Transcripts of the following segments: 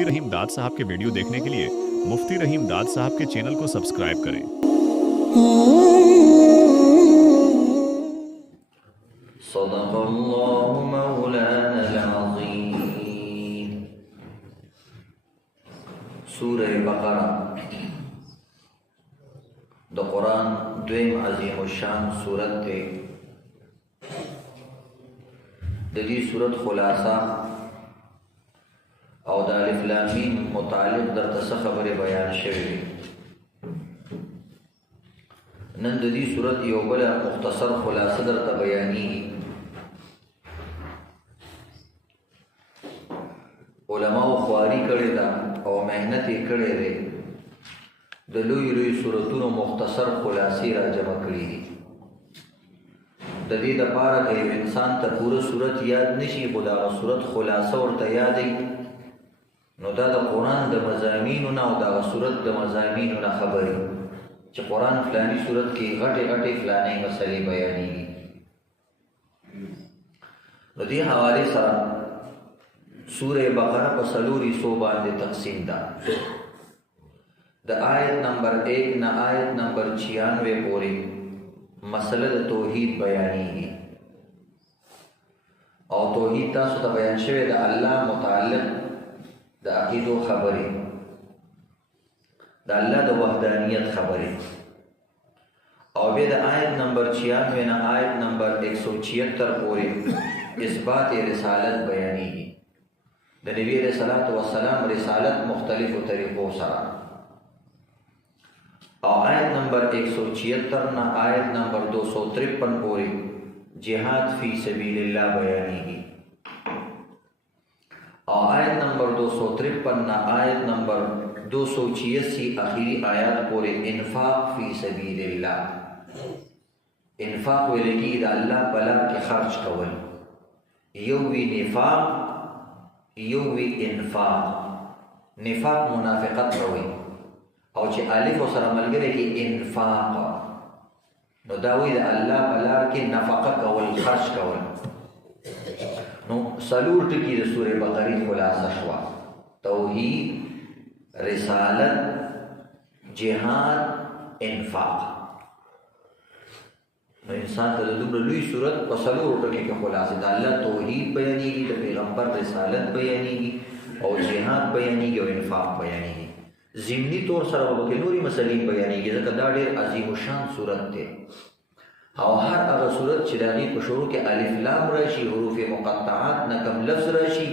मुफ्ती रहीम दाद साहब के वीडियो देखने के लिए मुफ्ती रहीम दाद साहब के चैनल को सब्सक्राइब करें। सदक़ल्लाहु मौलाना अज़ीम। सूरह बकरा द कुरान द्वेम अज़ीम शान सूरत थे। दी सूरत खुलासा और द अलिफ लाम मीम मुतालिक दर तस खबर बयान शवी। नन दी सूरत यो बला मुख्तसर खुलासा दर तबयानी। उलमाओ ख्वारी करे दा और मेहनत करे दे द लुई लुई सूरतों मुख्तसर खुलासी रा जमा करी दी। द दे द पारा के इंसान त पूरा सूरत याद नशी, खुदा सूरत खुलासा और त याद नो दा द कुरान द मज़ामीन ना दा सूरत द मज़ामीन ना खबरी च कुरान फलानी सूरत की घटे घटे फलाने मसले बयानी। नो दी हवाले सा सूरह बकरा पर सलूरी सोबान दे तकसीम दा। द आयत नंबर 1 ना आयत नंबर 96 पूरी मसला द तौहीद बयानी है। और तौहीद तासु ता बयान शवे द अल्लाह मुताल्लिक़ द अक़ीदो खबरी, द अल्लाह द वहदानियत खबरी। और बे द आयत नंबर 96 ना आयत नंबर 176 पूरी इस्बात रिसालत बयानी है। द नबी अलैहिस्सलातु वस्सलाम रिसालत मुख्तलिफ तरीक़ों सरा। और आयत नंबर 176 ना आयत नंबर 253 पूरी जिहाद फी सबीलिल्लाह बयानी है। और आयत नंबर 253 ना आयत नंबर 286 आखिरी आयत पूरी इन्फाक फी सबीलिल्लाह। इन्फाक वेले की अल्लाह बला के खर्च कवल योवी निफाक योवी इन्फाक। निफाक मुनाफिकत रही और चे अलिफ और सर मलगरे की इन्फाक नो दावी अल्लाह बला के नफाका कवल खर्च कवल। नो सलूर टिकी द सूरह बकरी खुलासा हुआ तौहीद रिसालत जिहाद इन्फाक। नो इंसान का दुम्र लुई सूरत पर सलूर टिकी के खुलासा द अल्लाह तौहीद बयानी की, द पैगंबर रिसालत बयानी की और जिहाद बयानी की और इन्फाक बयानी की। ज़िमनी तौर सर वबके नूरी मसलीम बयानी की ज़का दा ढेर अजीम शान सूरत थे। और हर अगर सूरत चिरागी को शुरू के अलिफ लाम राशि हुरूफ मुक़त्तआत न कम लफ्ज़ राशि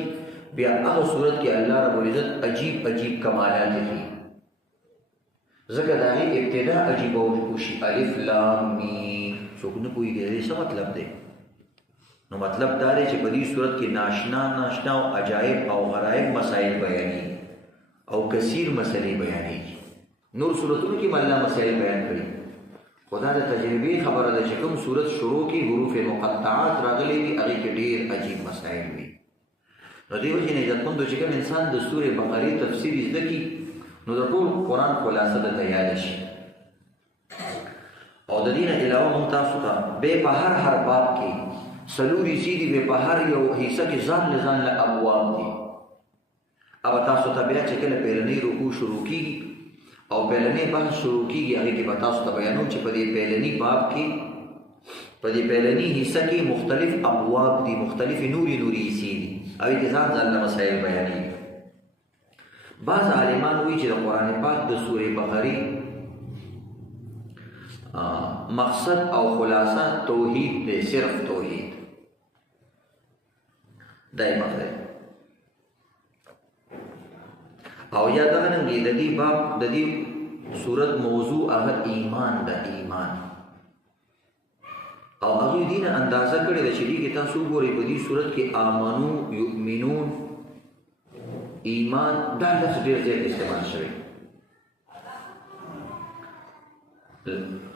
बिया अगर सूरत के अल्लाह रब्बुल इज़्ज़त अजीब अजीब कमालात थी। ज़का दागी इब्तिदा अजीब और खुशी अलिफ लाम मीम सुकून कोई गहरे सा मतलब दे नो मतलब दारे चे बदी सूरत की नाशना नाशना और अजाइब और गराइब मसाइल बयानी और कसीर मसले बयानी। नूर सूरतों की मल्ला मसाइल बयान करी। खुदा द तजरबी खबर है चकम सूरत शुरू की हुरूफ मुक़त्तआत रागले भी अगे के ढेर अजीब मसाइल भी नदी वजह ने जतमंद चकम इंसान द सूरह बकरी तफसीर इज़्दकी नो द टोल कुरान खुलासा द तैयार शी। और द दीन अलावा मुतासुका बेपहर हर बाप की सलूरी सीधी बेपहर यो हिस्सा के जान ले जान ल अबवाब थी। अब तासु तबिया चकल पहलनी रुकू शुरू की और पहलनी बात शुरू की आगे के बताओ तबयानों चे पदी पहलनी बाप की पदी पहलनी हिस्सा की मुख्तलिफ अबवाब दी मुख्तलिफ नूरी नूरी सी दी अभी के साथ जानना मसाइल बयानी। बाज़ आलिमान हुई चे कुरान पाक द सूरह बकरी मकसद और खुलासा तौहीद दे, सिर्फ तौहीद दाई मकसद और याद रखना ददी बाप ददी सूरत मौजू अगर ईमान द ईमान और अगली दिन अंदाजा करे द शरीक के तासु गोरे बदी सूरत के आमानू युमिनून ईमान दा लफ्ज़ ढेर ज़्यादा इस्तेमाल शवे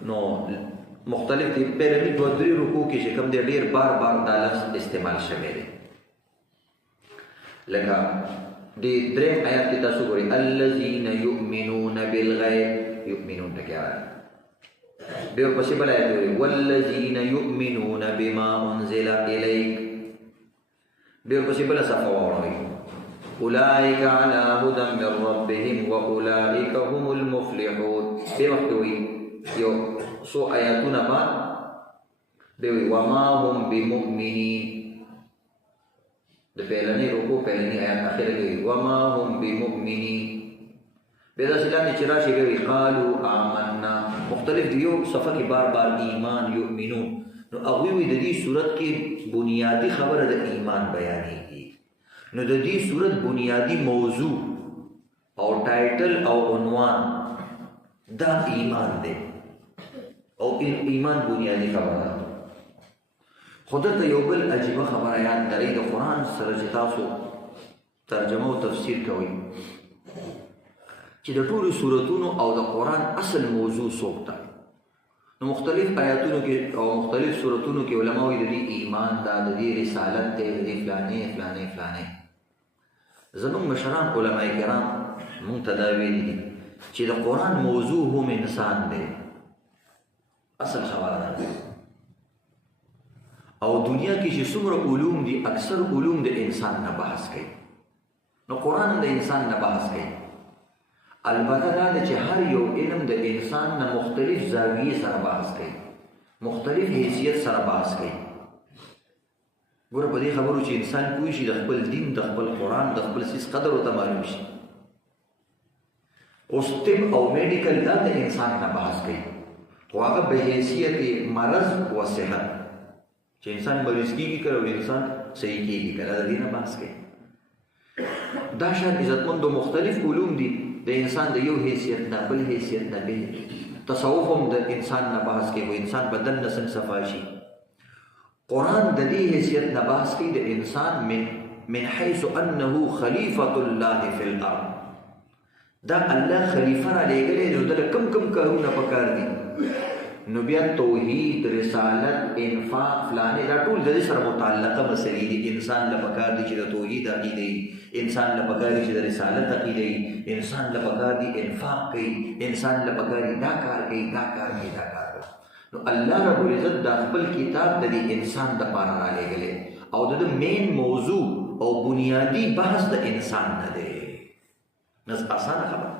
नो मुख्तलिफ थी पहले दोदरी रुकू के शिकम दे ढेर बार बार दा लफ्ज़ इस्तेमाल शवे लगा दी द्रेम आयत की तासु गोरे अल्लज़ीना युमिनून बिल गैब युमिनून क्या है बेव पॉसिबल आयत है वल्लज़ीना युमिनून बिमा उनज़िला इलैक बेव पॉसिबल सफ़ा اولئک علی هدى من ربهم واولئک هم المفلحون. دې وخت وي یو څو آیاتونه بعد دوی وما هم بمؤمنین. د پهلنی رکوع پهلنی آیات اخره کې وما هم بمؤمنین. بيدا سلامي چې راشي وي قالوا آمنا. مختلف دیو صفحه کې بار بار ایمان یؤمنون. نو هغه وی د دې صورت کې بنیادی خبره د ایمان بیانېږي. نو د دې صورت بنیادی موضوع او ټایټل او عنوان دا ایمان دی او ایمان بنیادی خبره ده. خدای ته یو بل عجیب خبره یاد درې د قران سره چې تاسو ترجمه او تفسیر کوئ چې د ټولو سورتونو او د قران اصل موضوع څه. نو مختلف آیاتونو کې او مختلف سورتونو کې علما وایي د دې ایمان دا د دې رسالت ته د فلانه فلانه فلانه. زموږ مشران علما کرام مونږ ته دا ویلي دي چې د قران موضوع هم انسان دی. اصل خبره ده. او دنیا کې چې څومره علوم دي اکثر علوم د انسان نه بحث کوي. نو قران د انسان نه بحث کوي. البته دا چې هر یو علم د انسان نه مختلف زاویې سره بحث کوي، مختلف حیثیت سره بحث کوي. ګوره په دې خبرو چې انسان کوی شي د خپل دین د خپل قران د خپل سیس قدر او معلوم شي. اوس طب او میډیکل دا د انسان نه بحث کوي خو هغه به حیثیت مرض او صحت چې انسان مریض کیږي کړه او انسان صحیح کیږي کړه د دې نه بحث کوي. دا شان عزتمند مختلف علوم دي د انسان د یو حیثیت نه بل حیثیت نه به. تصوف هم د انسان نه بحث کوي و انسان بدن نه څنګه صفا شي. قرآن د دې حیثیت نه بحث کوي د انسان من حيث انه خلیفۃ الله فی الارض. دا الله خلیفہ را لګلې نو د کم کم کارونه پکار دي. نو بیا توحید رسالت انفاق فلانه دا ټول د دې سره متعلقه مسلې دي. انسان له پکار دي چې د توحید عقیده، انسان له پکار دي چې د رسالت عقیده، انسان له پکار دي انفاق کوي، انسان له پکار دي دا کار کوي دا کار کوي دا کار کوي. نو الله رب العزت د خپل کتاب د دې انسان د پاره را لګلې او د مین موضوع او بنیادی بحث د انسان نه دی. نس آسان خبره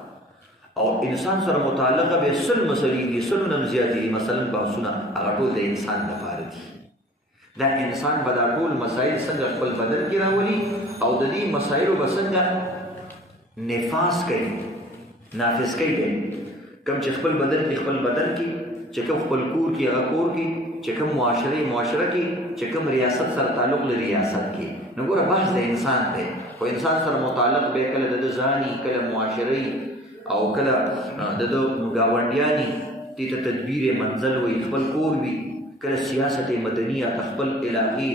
او انسان سره متعلقه به سل مسلې دي، سل نم زیاتې دي. مثلا بحثونه هغه ټول د انسان لپاره دي. دا انسان به دا ټول مسائل څنګه خپل بدن کې راولي او د دې مسایلو به څنګه نفاذ کوي، نافذ کوي. کوم چې خپل بدن کې چې کوم خپل کور کې هغه کور کې، چې کوم معاشره کې، چې کوم ریاست سره تعلق لري ریاست کې. نو ګوره بحث د انسان دی او انسان سره متعلق به کله د ځاني، کله معاشري او کله د گاونډیانی تی ته تدبیر منزل وي، خپل کور وي، کله سیاست مدنیه خپل علاقې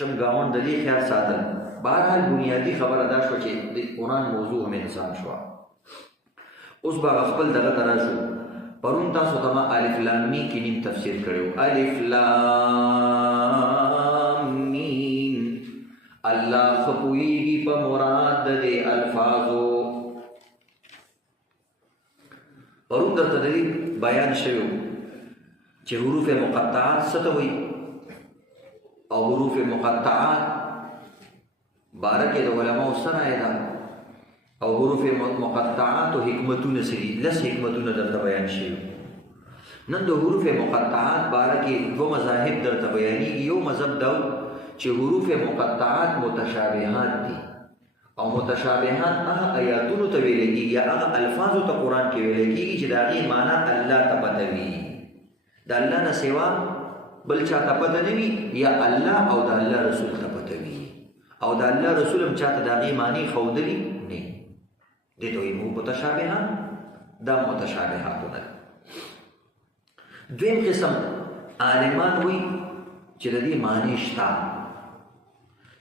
چم گاوند د دې خیال ساتل. بهرحال بنیادی خبره دا شو چې د قرآن موضوع هم انسان شو. اوس به خپل دغه تراشو پرون تاسو ته ما الف لام میم کې نیم تفسیر کړو. الف لام میم الله خپويږي په مراد د الفاظو. پرون درته د بیان شوی چې حروف مقطعات څه ته وایي او حروف مقطعات بارکه د علماء سره ده او حروف مقطعات او حکمتونه سری لس حکمتونه درته بیان شوی. نن د حروف مقطعات بارکه دو مذاهب درته بیانېږي. یو مذهب دا چې حروف مقطعات متشابهات دي او متشابهات هغه آیاتونو ته ویل کېږي یا هغه الفاظو ته قرآن کې ویل کېږي چې د هغې معنا الله ته پته وي، د الله نه سوا بل چا ته پته نه وي، یا الله او د الله رسول ته پته وي او د الله رسول هم چا ته د هغې معنی ښودلي نه. دې ته وایي متشابهات. دا متشابهاتونه دي. دویم قسم عالمان وایي چې د دې معنی شته،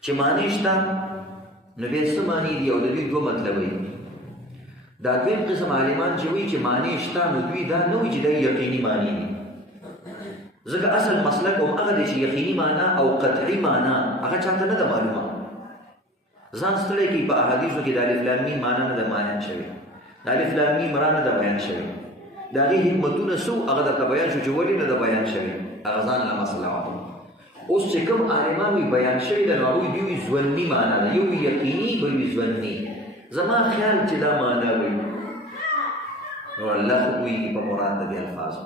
چې معنی شته نو بیا څه معنی دي او د دوی دوه مطلب وي. دا دویم قسم عالمان چې وایي چې معنی شته نو دوی دا نه وایي چې دا یقیني معنی دي. ځکه اصل مسلک هم هغه دی چې یقیني معنا او قطعي معنا هغه چاته نه ده معلومه. ځان ستړی کړي په احادیثو کې د الف لام میم معنا نه ده بیان شوې، د الف لام میم معنا نه ده بیان شوې، د هغې حکمتونه څه هغه درته بیان شو چې ولې نه ده بیان شوې، هغه ځان له مسله وه. اوس چې کوم عالمان وي بیان شوي د هغوی دوی وي ژوندي معنا ده یو وي یقیني بل وي ژوندي زما خیال چې دا معنا وي نو الله خو پوهېږي په مراد د دې الفاظو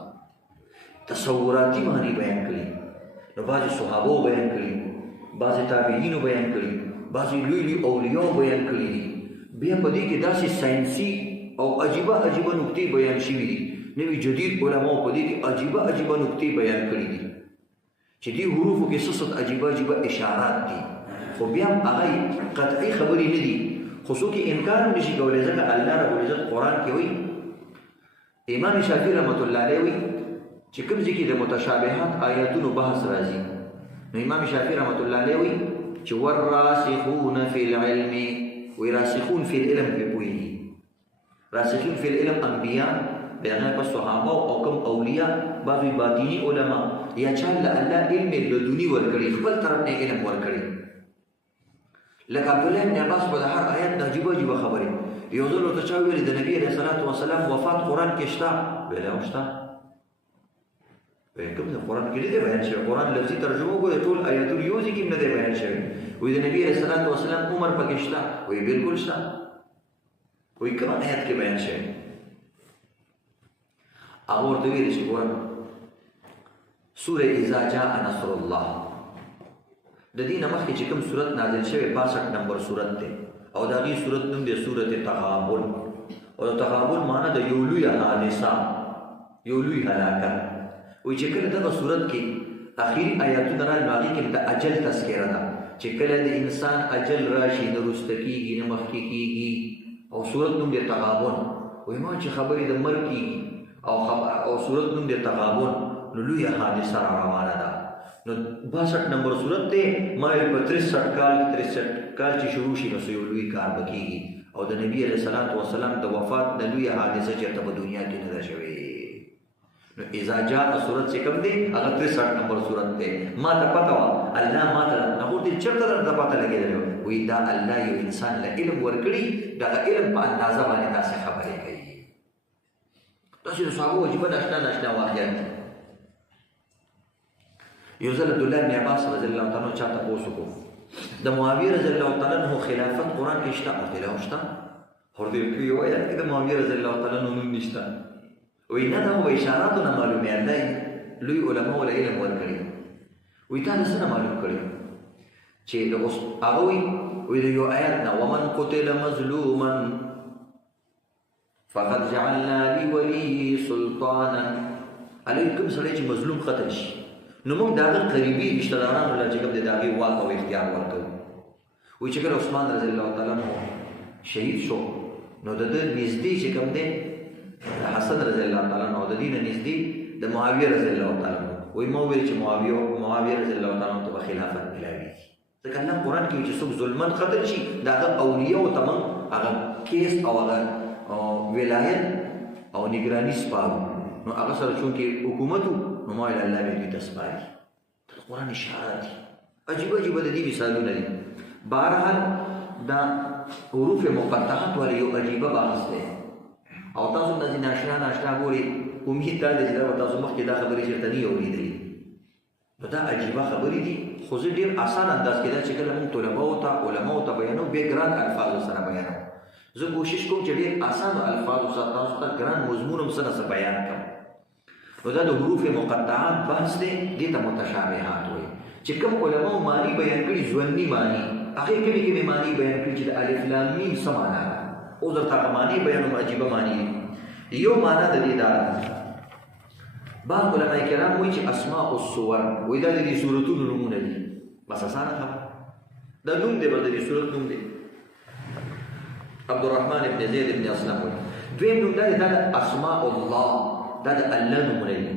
تصوراتي معنی بیان کړي نو بعضې صحابو بیان کړي بعضې تابعینو بیان کړي بعضې لوی لوی اولیاو بیان کړي دي بیا په دې کې داسې ساینسي او عجیبه عجیبه نکتې بیان شوي دي نوي جدید علماو په دې کې عجیبه عجیبه نکتې بیان کړي دي چې دې حروفو کې څه عجیبه عجیبه اشارات دي خو بیا هم هغه قطعي خبرې نه دي خو څوک انکار هم نشي کولی ځکه الله رب العزت قرآن کې وایي امام شافعي رحمت الله علیه وایي چې کوم ځای کې د متشابهات آیاتونو بحث راځي نو امام شافعي رحمت الله علیه وایي چې والراسخون فی العلم وی راسخون فی العلم پې پوهېږي راسخون فی العلم انبیا بیانه پس صحابه او کم اولیاء بعضوی باطینی علما یا چا له الله علم لدونی ورکړي خپل طرف نه علم ورکړي لکه عبدالله بن عباس په هر آیت د عجیبه عجیبه خبرې یو ځل ورته چا ویلي د نبي علیه الصلاة وسلام وفات قرآن کې شته ویلی هم شته کوم د قرآن کې نه دی بیان شوی قرآن لفظي ترجمه وګورئ ټول آیتونه یو ځای کې هم نه دی بیان شوی وایي د نبي علیه الصلاة وسلام عمر پکې شته وایي بلکل شته وایي کوم آیت کې بیان شوی هغه ورته ویلي چې ګوره سوره اذا جاء نصر الله د دې نه مخکې چې کوم سورت نازل شوی 62 نمبر سورت دی او د هغې سورت نوم دی سورت تغابن او د تغابن معنی د یو لویه حادثه یو لوی هلاکت وایي چې کله دغه سورت کې اخري آیاتونه راغلي نو هغې کې د اجل تذکره ده چې کله د انسان اجل راشي نه وروسته کېږي نه مخکې کېږي او سورت نوم دی تغابن وایي ما چې خبرې د مرګ کېږي او سورت نوم دی تغابن نو لویه حادثه را روانه ده نو 62 نمبر صورت دی ما په 63 کال چې شروع شي نو یو لوی کار به کېږي او د نبي علیه الصلاة وسلام د وفات د لویه حادثه چېرته په دنیا کې نه ده شوې نو اذا جاء صورت چې کوم دی هغه 63 نمبر صورت دی ما ته پته وه الله ما ته هغو دې چېرته درته پته لګېدلې وه وایي دا الله یو انسان له علم ورکړي دغه علم په اندازه باندې داسې خبرې کوي داسې د صحابو عجیبه ناشنا واقعیت دي یو ځل عبدالله بن عباس رضی الله تعالی عنہ چا تپوس وکړو د معاویه رضی الله تعالی عنہ خلافت قرآن کې شته ورته ویل شته ورته ویل یو آیت کې د معاویه رضی الله تعالی عنہ نوم نشته وایي نه دا خو اشاراتو نه معلومې الله لوی علما وله علم ورکړي وایي تا نه څه نه معلوم کړي چې هغه وایي د یو آیت نه ومن قتل مظلوما فقد جعلنا لوليه سلطانا علی کوم سړی چې مظلوم قتل شي نو موږ د هغه قریبي رشته دارانو له چې کوم د هغې واک او اختیار ورکوو وایي چې کله عثمان رضی الله تعالی عنه شهید شو نو د ده نږدې چې کوم دی حسن رضی الله تعالی عنه او د دې نه نږدې د معاویه رضی الله تعالی عنه وایي ما وویل چې معاویه رضی الله تعالی عنه ته به خلافت ملاوېږي ځکه الله قرآن کې وایي چې څوک ظلمن قتل شي د هغه اولیاو ته موږ هغه کیس او هغه ولایت او نگرانی سپارو نو هغه سره چونکې حکومت نو ما ویل الله به دوی ته سپاري د قرآن اشارات دي عجیبه عجیبه د دې مثالونه دي بهرحال دا حروف مقطعات والا یو عجیبه بحث دی او تاسو داسې ناشنا ګورئ امید دا دی چې دا به تاسو مخکې دا خبرې چېرته نه یې اورېدلي نو دا عجیبه خبرې دي خو زه ډېر اسان انداز کې دا چې کله موږ طلباو ته علماو ته بیانو بیا ګران الفاظو سره بیانو زه کوشش کوم چې ډېر اسانو الفاظو سره تاسو ته ګران مضمون هم څه نه څه بیان کړم نو دا د حروف مقطعات بحث دی دې ته متشابهات وایي چې کوم علماو معنی بیان کړي ژوندي معنی هغې کومې معنی بیان کړي چې د الف لام میم څه معنا ده اوس درته هغه معنی بیانوم عجیبه معنی دي یو معنا د دې دا ده بعض علما کرام وایي چې اسماء الصور وایي دا د دې صورتونو نومونه دي بس اسانه خبره دا نوم دی بل د دې صورت نوم دی عبدالرحمن ابن زید ابن اسلم وایي دویم نوم دا دی دا د اسماء الله دا د الله نومونه دي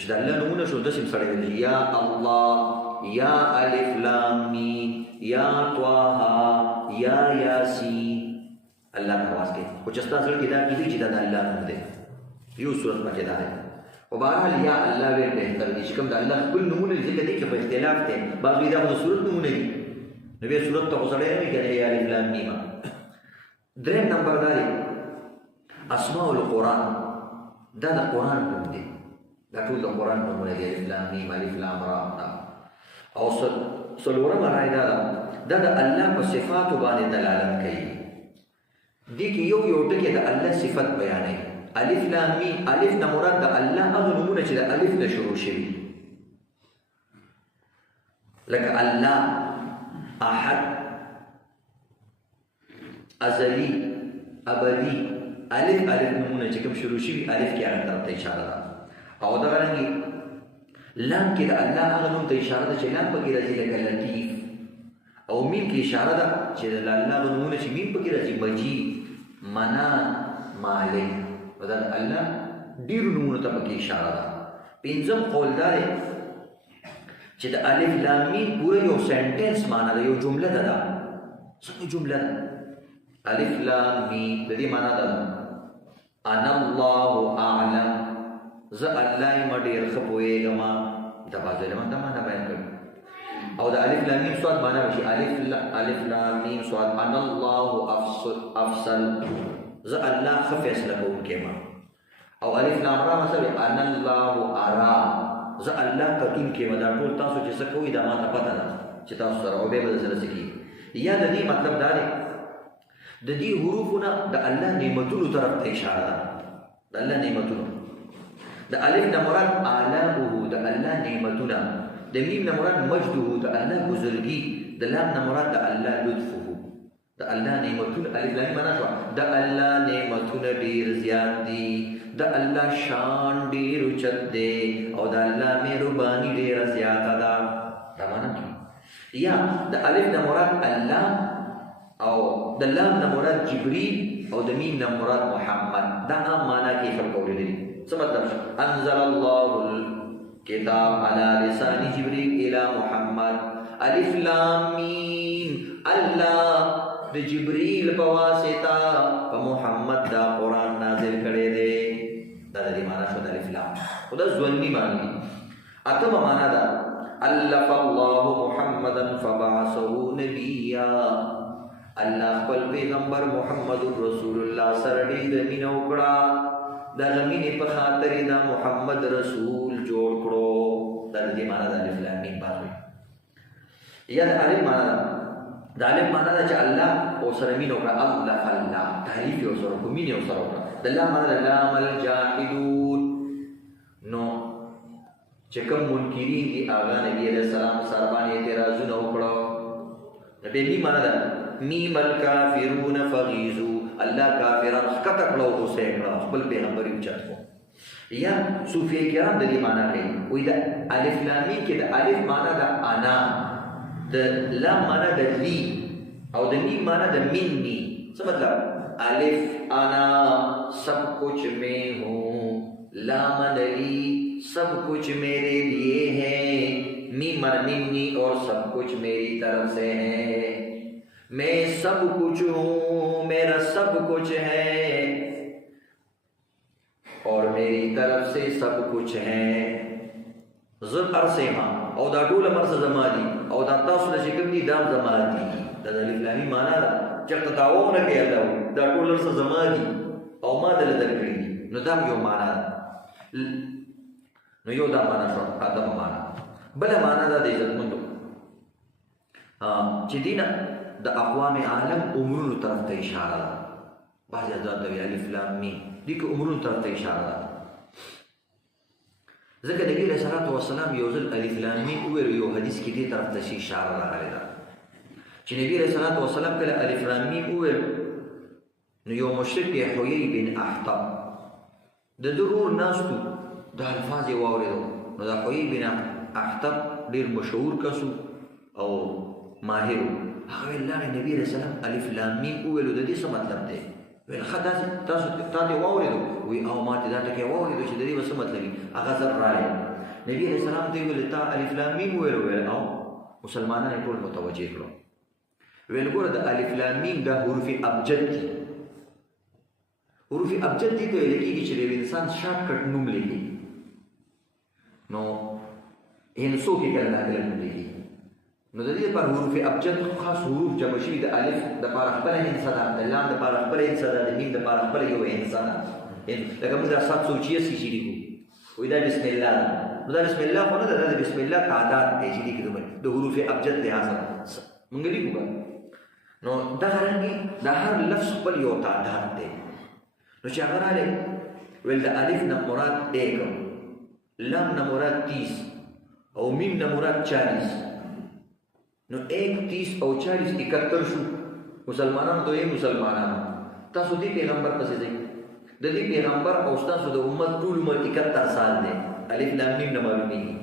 چې د الله نومونه شو داسې سړی ویل یا الله یا الف لام میم یا طه یا یاسین الله ته واس کوي خو چې ستا زړه کې دا کېږي چې دا د الله نوم دی یو صورت پکې دا دی خو بهرحال یا الله ویل بهتر دي چې کوم د الله خپل نومونه دي ځکه دې کې په اختلاف دی بعض وایي دا خو د صورت نومونه دي نو بیا صورت ته خو سړی نه وایي کنه یا الف لام میم درېیم نمبر دا دی اسماء القرآن دا د قرآن نوم دی دا ټول د قرآن نومونه دي، الف لام میم الف لام را. او څلورمه رائے دا ده د الله په صفاتو باندې دلالت کوي. دې کې یو یو ټکی د الله صفت بیانوي. الف لام میم، الف نه مراد د الله هغه نومونه چې د الف نه شروع شوي، لکه الله، احد، ازلی، ابدی. الف نومونه چې کوم شروع شوي الف کې هغه طرف ته اشاره ده. او دغه رنګې لام کې د الله هغه نوم ته اشاره ده چې لام پکې راځي، لکه لطیف. او میم کې اشاره ده چې د الله هغه نومونه چې میم پکې راځي، مجید، منان، مالک. دا د الله ډېرو نومونو ته پکې اشاره ده. پنځم قول دا دی چې د الف لام میم پوره یو سنټنس معنا ده، یو جمله ده. دا څنګه جمله ده؟ الف لام میم د دې معنا ده انا الله اعلم، زه الله یم ډېر ښه پوهېږم. دا بعض علما دا معنا بیان کړي. او د الف لام میم صاد معنا وشي الف لام میم صاد انا الله افصل، زه الله ښه فیصله کوونکی یم. او الف لام را مثلا انا الله ارا، زه الله کتونکی یم. دا ټول تاسو چې څه کوئ دا ماته پته ده چې تاسو سره او بیا به درسره څه کېږي. یا د دې مطلب دا دی د دې حروفونه د الله نعمتونو طرف ته اشاره ده. د الله نعمتونو، د الف نه مراد آلاؤه، د الله نعمتونه. د میم نه مراد مجده، د الله بزرګي. د لام نه مراد د الله لطفه، د الله نعمتونه. الف لام معنا شو د الله نعمتونه ډیر زیات دي، د الله شان ډیر اوچت دی، او د الله مهرباني ډیر زیاته ده. دا معنا یا د الف نه مراد الله، او د لام نه مراد جبريل، او د میم نه مراد محمد. دا عام معنا کې خلق اورېدلي. څه مطلب؟ انزل الله الكتاب على لسان جبريل الى محمد. الف لام میم، الله د جبريل په واسطه په محمد دا قرآن نازل کړی دی. دا د دې معنا شو د الف لام. خو دا ځواني باندې اتمه معنا ده الف الله محمدا فبعثه نبيا. الله خپل پیغمبر محمد رسول الله سره ډېر مینه وکړه، د مینې په خاطر دا محمد رسول جوړ کړو. دا د دې معنا د الف لام میم باندې. یا د الف معنا ده، د الف معنا ده چې الله او سره مینه وکړه. الله تعریف یې ورسره وکړه، مینه یې ورسره وکړه. د لام معنا ده لام الجاحدون. نو چې کوم منکرین دي هغه نبي علیه السلام سره باندې اعتراضونه وکړه. د دې میم معنا ده میم الکافرون فغیظو، الله کافران ښکته کړه او غوسه یې کړه، خپل پیغمبر یې اوچت کړو. یا صوفیه کرام د دې معنا کوي، وایي د الف لام میم کې د الف معنا د انا، د لام معنا د لی، او د میم معنا د منی. څه مطلب؟ الف انا سب کچھ میں ہوں، لام لی سب کچھ میرے لیے ہے، میم منی اور سب کچھ میری طرف سے ہے. میں سب کچھ ہوں، میرا سب کچھ ہے، اور میری طرف سے سب کچھ ہے. زه ارسه ما او دا ټول مرسه زما دي، او دا تاسو چې کوم دي دا زما دي. دا د الف لام میم معنا ده چې تطاوونه کوي دا ټول مرسه زما دي او ما دل درکړي دي. نو دا یو معنا ده. نو یو دا معنا شو، ادم معنا. بل معنا ده د عزتمندو چې دینه د اقوام عالم عمرونو طرف ته اشاره ده. بعضې حضرات ته وایي الف لام میم، دې کې عمرونو طرف ته اشاره ده. ځکه نبي علیه الصلاة والسلام یو ځل الف لام میم وویل، یو حدیث کې دې طرف ته اشاره راغلې ده چې نبي علیه الصلاة والسلام کله الف لام میم وویل، نو یو مشرک دی حویی بن احطب، د ده ورور ناستو، دا الفاظ یې واورېدو. نو دا حویی بن احطب ډېر مشهور کس او ماهر و. هغه ویل لاغې نبي علیه السلام الف لام میم وویلو، د دې څه مطلب دی؟ ویل ښه داسې تاسو تا دې واورېدو؟ وایي او ما دې دا ټکی واورېدو چې د دې به څه مطلب وي. هغه زر راغی نبي علیه السلام ته یې ویل تا الف لام میم وویلو؟ ویل او مسلمانان یې ټول متوجه کړو. ویل ګوره د الف لام میم دا حروف ابجد دي. حروف ابجد دي ته ویل کېږي چې د یو انسان شارټ کټ نوم لیکي. نو یعنې څوک یې کله ناکله نوم لیکي. نو د دې لپاره حروف ابجد خاص حروف جمع شوي، د الف دپاره خپله هندسه ده، د لام دپاره خپله هندسه ده، د میم دپاره خپله یو هندسه ده. لکه موږ دا 786 چې لیکو وې دا بسم الله نو دا بسم الله خو نه ده، دا د بسم الله تعداد دی چې لیکي د حروف ابجد دی حاصل مونږ لیکو نو دغه رنګې د هر لفظ خپل یو تعداد دی. نو چې هغه راغلی ویل د الف نه مراد 1، لام نه مراد 30 او میم نه مراد 40. نو 1 30 او 40 71 شو. مسلمانانو دوی مسلمانانو تاسو دې پیغمبر پسې ځئ، د دې پیغمبر او تاسو د امت ټول عمر 71 سال دی. الف لام میم نه معلومیږي.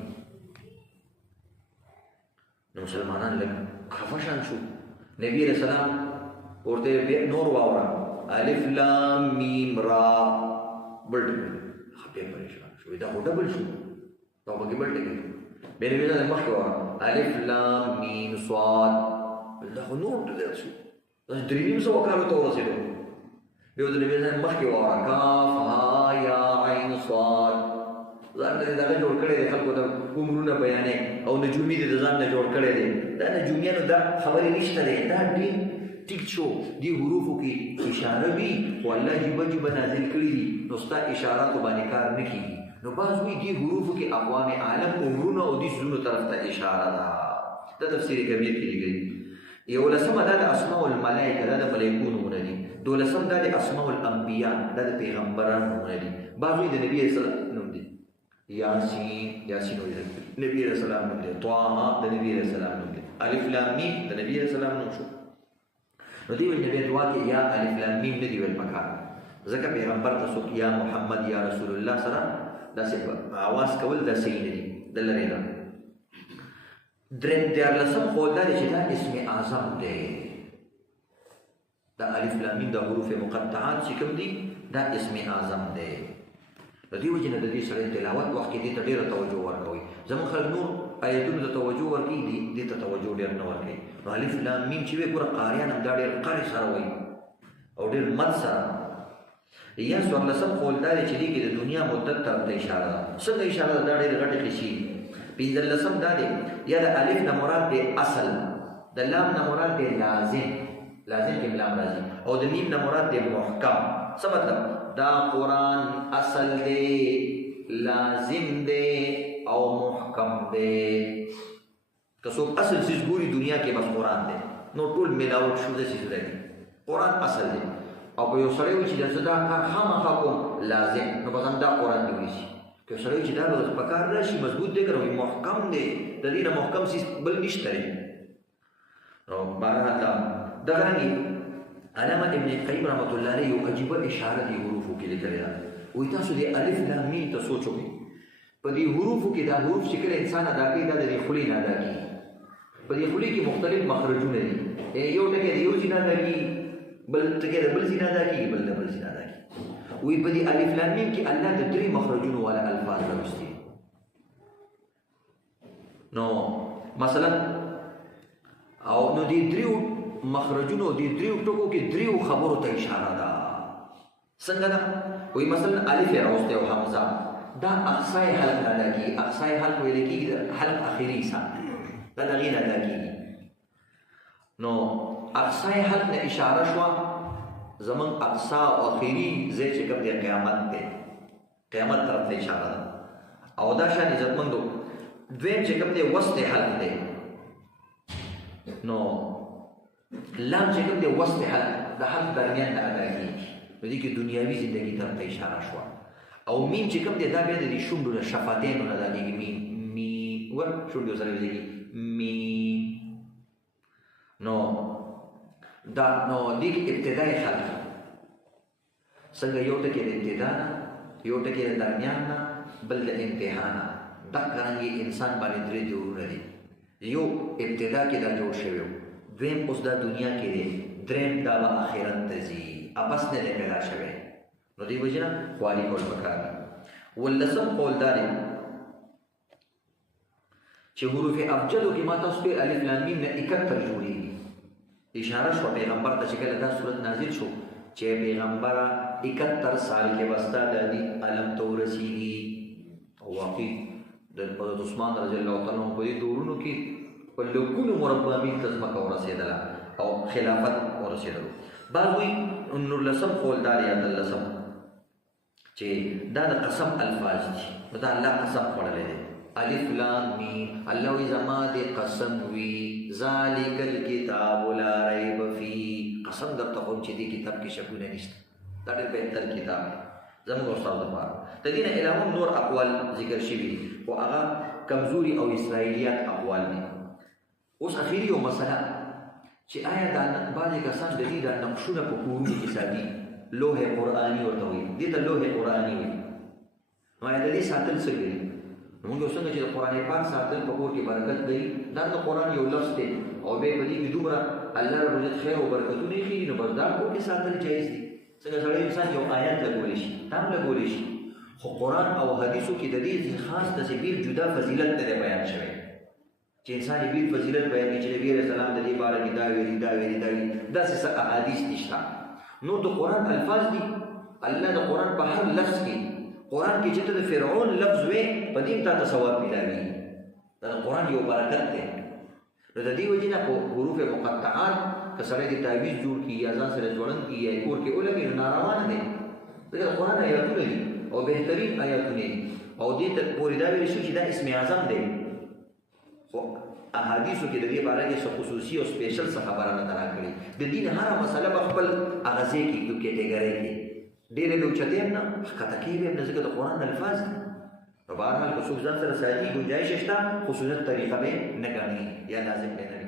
نو مسلمانان لږ خفه شان شو. نبی رسول الله ورته نور واورا الف لام میم را بل خپې پریشان شو. دا ډبل شو، دا به بل ټکی به نبی رسول الله مخ الف لام میم صاد دا نور ډیر شو. دا دریم سو کارو ته ورسېدو. به د نبی رسول الله مخ واورا کاف ها یا عین صاد ځان دې دا جوړ کړی دی، خلکو ته عمرونه بیانې او نجومي دې ځان نه جوړ کړی دی. دا نجومیانو دا خبرې نشته دی، دا ډېر ټیک شو. دې حروفو کې اشاره وي خو الله جیبه جیبه نازل کړي دي، نو ستا اشاراتو باندې کار نه کېږي. نو بعض وایي دې حروفو کې اقوام عالم عمرونه او دې څیزونو طرف ته اشاره ده. دا تفسیر کبیر کې لیکلي. 11 دا د اسماء الملائکه، دا د ملائکو نومونه دي. 12 دا د اسماء الانبیاء، دا د پیغمبرانو نومونه دي. بعض وایي د نبي صلی الله علیه وسلم نوم دی. یاسین وایي نبی رسول الله نوم دی. طه د نبی رسول الله نوم دی. الف لام میم د نبی رسول الله نوم شو. نو دی وایي نبی دعا کې یا الف لام میم نه دی ویل پکار، ځکه پیغمبر تاسو یا محمد یا رسول الله سره داسې आवाज کول دا صحیح نه دي، د لرې نه. درېم دیارلسم خو دا دی چې دا اسم اعظم دی. دا الف لام میم د حروف مقطعات چې کوم دي دا اسم اعظم دی. د دې وجه نه د دې سره تلاوت وخت کې دې ته ډېره توجه ورکوي. زموږ خلک نور آیتونو ته توجه ورکوي، دې ته توجه ډېر نه ورکوي. نو الف لام میم چې وایي ګوره قاریان هم دا ډېر قاري سره وایي او ډېر مد سره. یا 14 قول دا دی چې دې کې د دنیا مدت ته اشاره ده. څنګه اشاره ده؟ دا ډېرې غټې قصې دي. 15 دا دی یا د الف نه مراد دی اصل، د لام نه مراد دی لازم، لازم کې لام راځي، او د میم نه مراد دی محکم. څه مطلب؟ دا قرآن اصل دی، لازم دی او محکم دی. که څوک اصل چیز ګوري دنیا کې بس قرآن دی، نو ټول ملاوټ شوده څیز دی. قرآن اصل دی او که یو سړی وایي چې دا کار خامخا کوم لازم، نو بس هم دا قرآن دی وایي. که یو سړی وایي چې دا به په کار راشي مضبوط دی، که محکم دی، د دې نه محکم څیز بل نشته دی. نو بهرحال دغه رنګې علامه ابن قیم رحمت الله علیه یو عجیبه اشاره دی حروفو کې لیکلې ده. وایي تاسو د الف لام میم ته سوچ وکړئ، په دې حروفو کې دا حروف چې کله انسان ادا کوي دا د دې خولې نه ادا کېږي. په دې خولې کې مختلف مخرجونه دي. یو ټکی د یو ځای نه ادا کېږي، بل ټکی د بل ځای نه ادا کېږي، بل د بل ځای نه ادا کېږي. وایي په دې الف لام میم کې الله د 3 مخرجونو والا الفاظ راوستي. نو مثلا او نو دې 3 مخرجونو دې 3 ټکو کې 3 خبرو ته اشاره ده. څنګه ده؟ وایي مثلا الف راوسته او حمزه دا اقصای حلق نه ادا کېږي. اقصای حلق ویل کېږي حلق اخري حصہ دا دغې نه ادا کېږي. نو اقصای حلق نه اشاره شوه زمونږ اقصا او اخري ځای چې کوم دی قیامت دی، قیامت طرف ته اشاره ده. او دا شان عزتمندو دویم چې کوم دی وسط حلق دی. نو لام چې کوم دی وسط حلق د حلق درمیان نه ادا کېږي، نو دې کې دنیاوي زندګي طرف ته اشاره شوه. او میم چې کوم دی دا بیا د دې شونډو نه شفتینو نه ادا کېږي. میم میم ور شونډو سره ویلېږي میم. نو دا نو دې کې ابتدای حلق څنګه یو ټکی د ابتدا نه، یو ټکی د درمیان نه، بل د انتها نه. دغه رنګې انسان باندې 3 جوړونه دي. یو ابتدا کې دا جوړ شوی، دویم اوس دا دنیا کې دی، دریم دا به آخرت ته ځي، اپس نه دی پیدا شوی. نو دې وجې نه خوالي کول پکار ده. 15 قول دا دی چې حروف ابجدو کې ما تاسو په الف لام میم نه 71 جوړېږي. اشاره شو پیغمبر ته چې کله دا صورت نازل شو چې پیغمبره 71 سال کې وستا د دې علم ته ورسېږي. او واقعي د حضرت عثمان رضی الله تعالی عنہ په دې دورونو کې په لکونو مربع میل ته ځمکه ورسېدله او خلافت ورسېدلو. بعض وایي 19 قول دا دی 13 چې دا د قسم الفاظ دي نو دا الله قسم خوړلی دی الف لام میم الله وی زما د قسم وی ذالک الکتاب لا ریب فی قسم درته کوم چې دې کتاب کې شکونه نشته دا ډېر بهتر کتاب دی زموږ استاد لپاره د دې نه علاوه نور اقوال ذکر شوي دي خو هغه کمزوري او اسرائیلیات اقوال دي اوس اخیری یو مسله چې آیا دا بعضې کسان د دې دا نقشونه په کورونو کې ساتي لوح قرآني ورته وایي دې ته لوح قرآني وایي نو آیا د دې ساتل څه کوي موږ څنګه چې د قرآن پاک ساتل په کور کې برکت دی دا د قرآن یو لفظ دی او بیا په دې کې دومره الله رب العزت خیر او برکتونه یې ښیي نو بس دا کور کې ساتل جایز دي څنګه سړی انسان یو آیت لګولی شي هم لګولی شي خو قرآن او حدیثو کې د دې خاص داسې بېل جدا فضیلت نه دی بیان شوی چې انسان یې بېل فضیلت بیان کړي چې نبي علیه السلام د دې باره کې دا ویلي دا ویلي دا ویلي داسې څه احادیث نشته نو د قرآن الفاظ دي الله د قرآن په هر لفظ کې قرآن کې چې ته د فرعون لفظ وې په دې تا ته ثواب ملاوي دا د قرآن یو برکت دی نو د دې وجې نه په حروف مقطعات که سړی د تعویض جوړ کړي یا ځان سره ځوړند کړي یا کور کې ولګي نو ناروا نه دی ځکه د قرآن آیاتونه دي او بهترین آیاتونه دي او دې ته پورې دا ویل شوي چې دا اسم اعظم دی خو احادیثو کې د دې باره کې څه خصوصي او سپیشل څه خبره نه ده راکړې د دین هره مسله په خپل هغه ځای کې یو کېټګرۍ کې ډېرې به اوچتې هم نه ښکته کېږي هم نه ځکه د قرآن الفاظ دي نو بهرحال که څوک ځان سره ساتي ګنجایش شته خو سنت طریقه به نه ګڼي یا لازم به نه